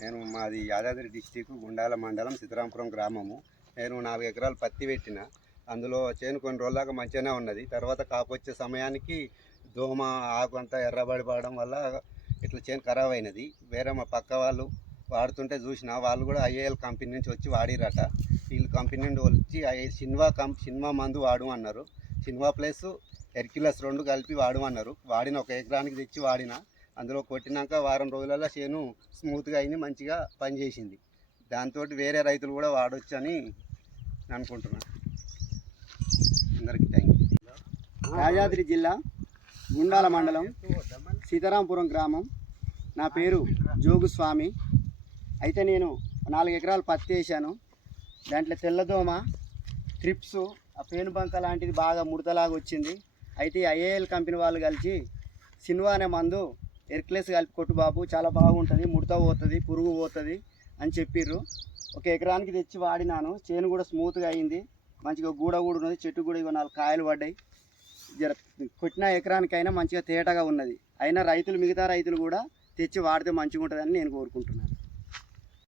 నేను మాది యాదాద్రి డిస్టిక్ గుండాల మండలం సీతారాంపురం గ్రామము. నేను 4 ఎకరాలు పత్తి పెట్టిన. అందులో చేను కొన్ని రోజులాగా మంచిగానే ఉన్నది. తర్వాత కాపు వచ్చే సమయానికి దోమ ఆకు అంతా ఎర్రబడి పడడం వల్ల ఇట్లా చేను ఖరాబ్ అయినది. వేరే మా పక్క వాళ్ళు వాడుతుంటే చూసిన, వాళ్ళు కూడా ఐఏఎల్ కంపెనీ నుంచి వచ్చి వాడిరట. వీళ్ళు కంపెనీ నుండి వచ్చి సిన్వా మందు వాడు అన్నారు. సిన్వా ప్లస్ హెర్క్యులస్ 2 కలిపి వాడు అన్నారు. వాడిన 1 ఎకరానికి తెచ్చి వాడిన. అందులో కొట్టినాక వారం రోజులలో చేను స్మూత్గా అయింది, మంచిగా పనిచేసింది. దాంతో వేరే రైతులు కూడా వాడవచ్చు అని అనుకుంటున్నాను. అందరికీ థ్యాంక్ యూ. యాదాద్రి జిల్లా గుండాల మండలం సీతారాంపురం గ్రామం. నా పేరు జోగుస్వామి. అయితే నేను 4 ఎకరాలు పత్తి వేసాను. దాంట్లో తెల్లదోమ, ట్రిప్స్, ఆ పేనుబంక లాంటిది బాగా ముడతలాగా వచ్చింది. అయితే ఐఏఎల్ కంపెనీ వాళ్ళు కలిసి సిన్వా అనే మందు హెర్క్యులస్ కలిపి కొట్టు బాబు, చాలా బాగుంటుంది, ముడత పోతుంది, పురుగు పోతుంది అని చెప్పిర్రు. 1 ఎకరానికి తెచ్చి వాడినాను. చేను కూడా స్మూత్గా అయింది, మంచిగా గూడ కూడా ఉన్నది. చెట్టు కూడా 4 కాయలు పడ్డాయి. కొట్టిన ఎకరానికైనా మంచిగా తేటగా ఉన్నది. అయినా మిగతా రైతులు కూడా తెచ్చి వాడితే మంచిగా ఉంటుందని నేను కోరుకుంటున్నాను.